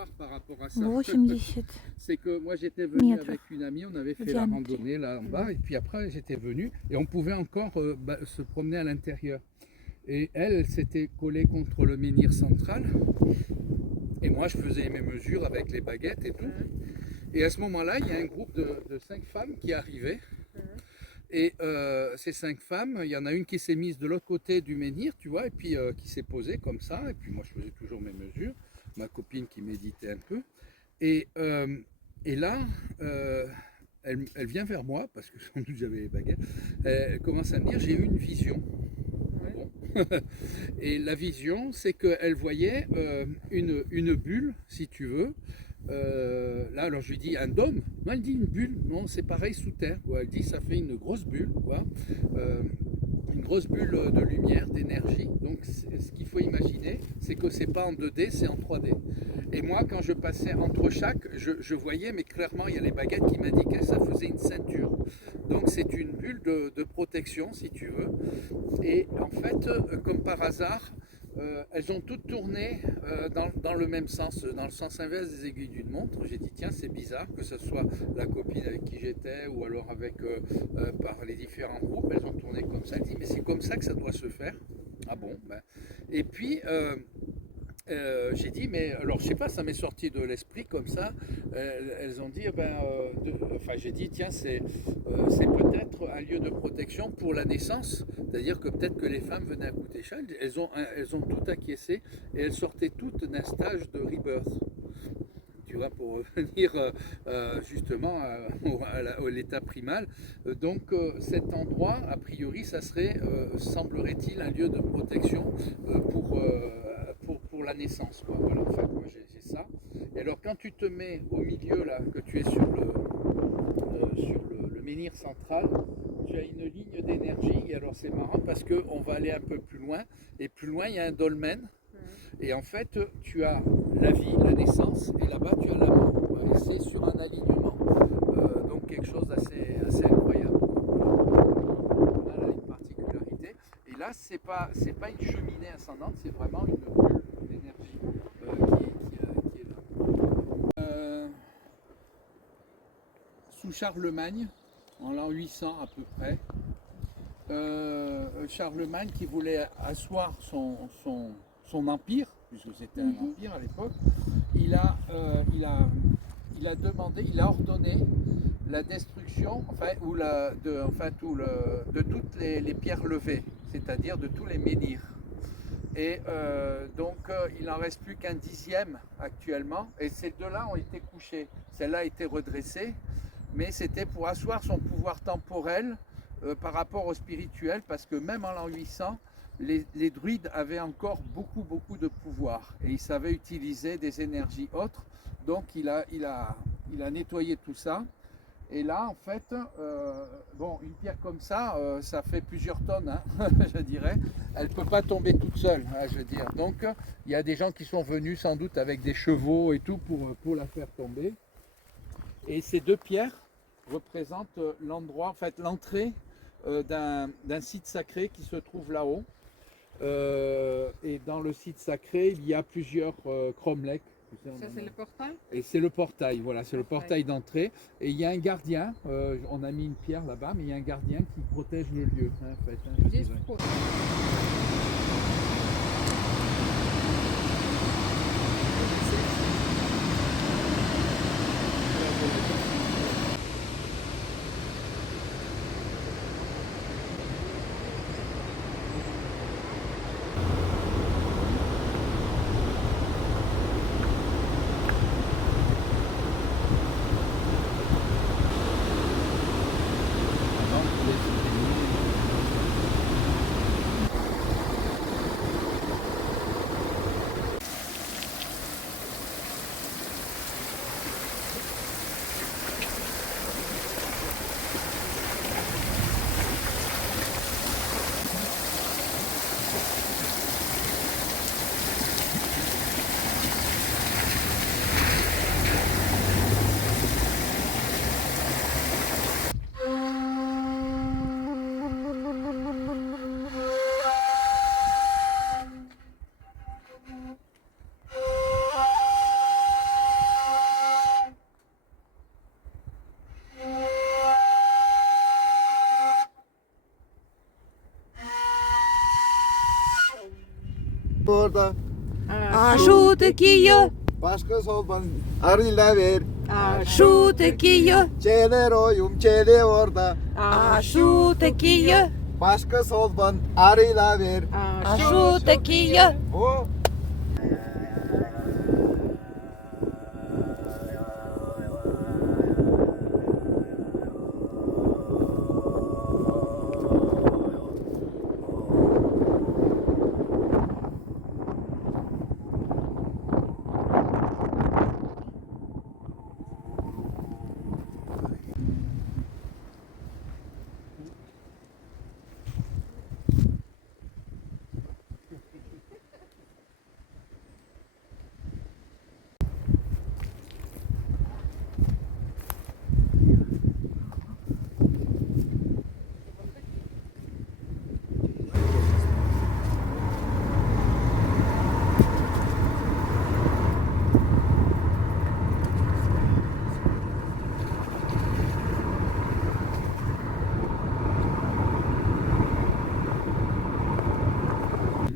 histoire par rapport à ça. 80 C'est que moi j'étais venu метров avec une amie, on avait в fait la диаметре. randonnée là en bas, et puis après j'étais venu et on pouvait encore se promener à l'intérieur. Et elle s'était collée contre le menhir central, et moi je faisais mes mesures avec les baguettes et tout. Et à ce moment-là, il y a un groupe de 5 femmes qui arrivait. Et ces 5 femmes, il y en a une qui s'est mise de l'autre côté du menhir, tu vois, et puis qui s'est posée comme ça. Et puis moi, je faisais toujours mes mesures. Ma copine qui méditait un peu. Et, euh, et là, elle vient vers moi, parce que sans doute j'avais les baguettes. Elle commence à me dire, j'ai eu une vision. Ah bon. Et la vision, c'est qu'elle voyait une bulle, si tu veux. Là, alors je lui dis un dôme. Non, elle dit une bulle. Non, c'est pareil sous terre, quoi. Elle dit ça fait une grosse bulle, quoi. Euh, une grosse bulle de lumière, d'énergie. Donc, ce qu'il faut imaginer, c'est que c'est pas en 2D, c'est en 3D. Et moi, quand je passais entre chaque, je voyais, mais clairement, il y a les baguettes qui m'indiquaient que ça faisait une ceinture. Donc, c'est une bulle de protection, si tu veux. Et en fait, comme par hasard, elles ont toutes tourné dans le même sens, dans le sens inverse des aiguilles d'une montre. J'ai dit tiens c'est bizarre que ce soit la copine avec qui j'étais ou alors avec par les différents groupes, elles ont tourné comme ça. Elle dit mais c'est comme ça que ça doit se faire. Ah bon ben. Et puis j'ai dit mais alors je sais pas, ça m'est sorti de l'esprit comme ça. Elles ont dit enfin j'ai dit tiens c'est peut-être un lieu de protection pour la naissance, c'est-à-dire que peut-être que les femmes venaient accoucher child, elles ont tout acquiescé et elles sortaient toutes d'un stage de rebirth. Tu vois, pour revenir justement à l'état primal. Donc cet endroit, a priori, ça serait, semblerait-il, un lieu de protection pour la naissance. Quoi. Voilà, en fait, moi j'ai ça. Et alors quand tu te mets au milieu, là, que tu es sur le menhir central, tu as une ligne d'énergie. Et alors c'est marrant parce qu'on va aller un peu plus loin. Et plus loin, il y a un dolmen. Et en fait, tu as la vie, la naissance, et là-bas, tu as la mort. Et c'est sur un alignement. Donc quelque chose d'assez incroyable. Là, là, une particularité. Et là, c'est pas une cheminée ascendante, c'est vraiment une bulle d'énergie qui est là. Sous Charlemagne, en l'an 800 à peu près, Charlemagne qui voulait asseoir son empire, puisque c'était un empire à l'époque, il a demandé, il a ordonné la destruction de toutes les pierres levées, c'est-à-dire de tous les menhirs. Et il n'en reste plus qu'un dixième actuellement, et ces deux-là ont été couchés. Celle-là a été redressée, mais c'était pour asseoir son pouvoir temporel par rapport au spirituel, parce que même en l'an 800, les druides avaient encore beaucoup de pouvoir et ils savaient utiliser des énergies autres. Donc il a nettoyé tout ça. Et là, en fait, une pierre comme ça, ça fait plusieurs tonnes, hein, je dirais. Elle ne peut pas tomber toute seule, hein, je veux dire. Donc il y a des gens qui sont venus sans doute avec des chevaux et tout pour la faire tomber. Et ces deux pierres représentent l'endroit, en fait, l'entrée d'un site sacré qui se trouve là-haut. Et dans le site sacré, il y a plusieurs cromlechs. Ça, c'est le portail? Et c'est le portail, voilà, c'est le portail d'entrée. Et il y a un gardien, on a mis une pierre là-bas, mais il y a un gardien qui protège le lieu. Hein, en fait, hein, orada. Şu tekiyor, Başka soldan arıyla ver. şu tekiyor, Çeler oyum çeli orada. şu tekiyor, Başka soldan arıyla ver. şu tekiyor. O.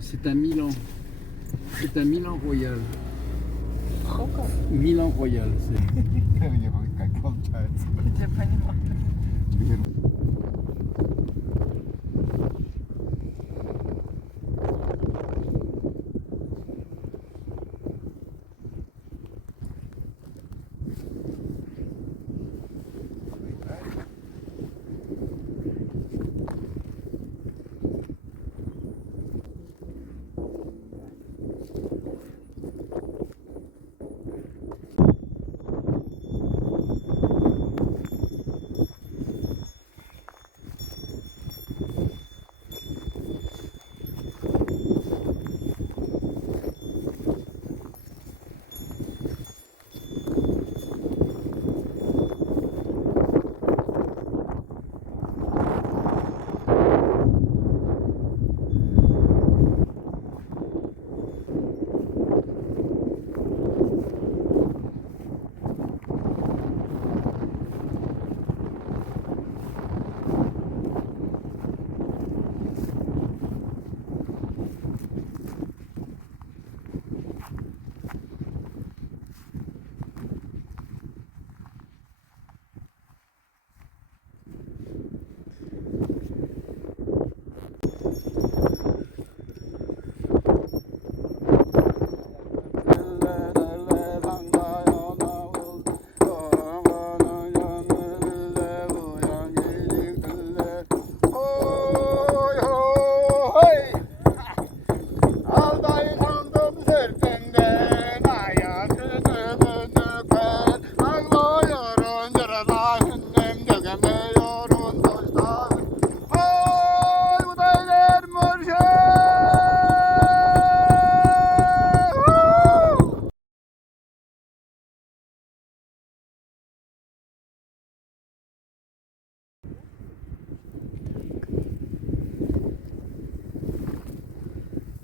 C'est un Milan. C'est un Milan royal. Milan royal.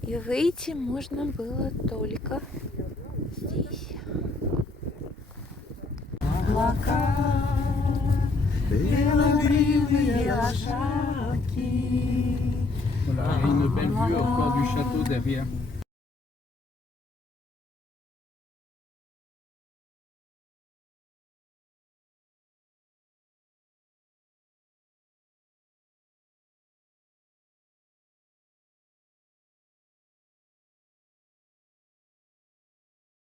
И выйти можно было только здесь. Облака, белогривые лошадки. Voilà, et une belle vue encore du château derrière.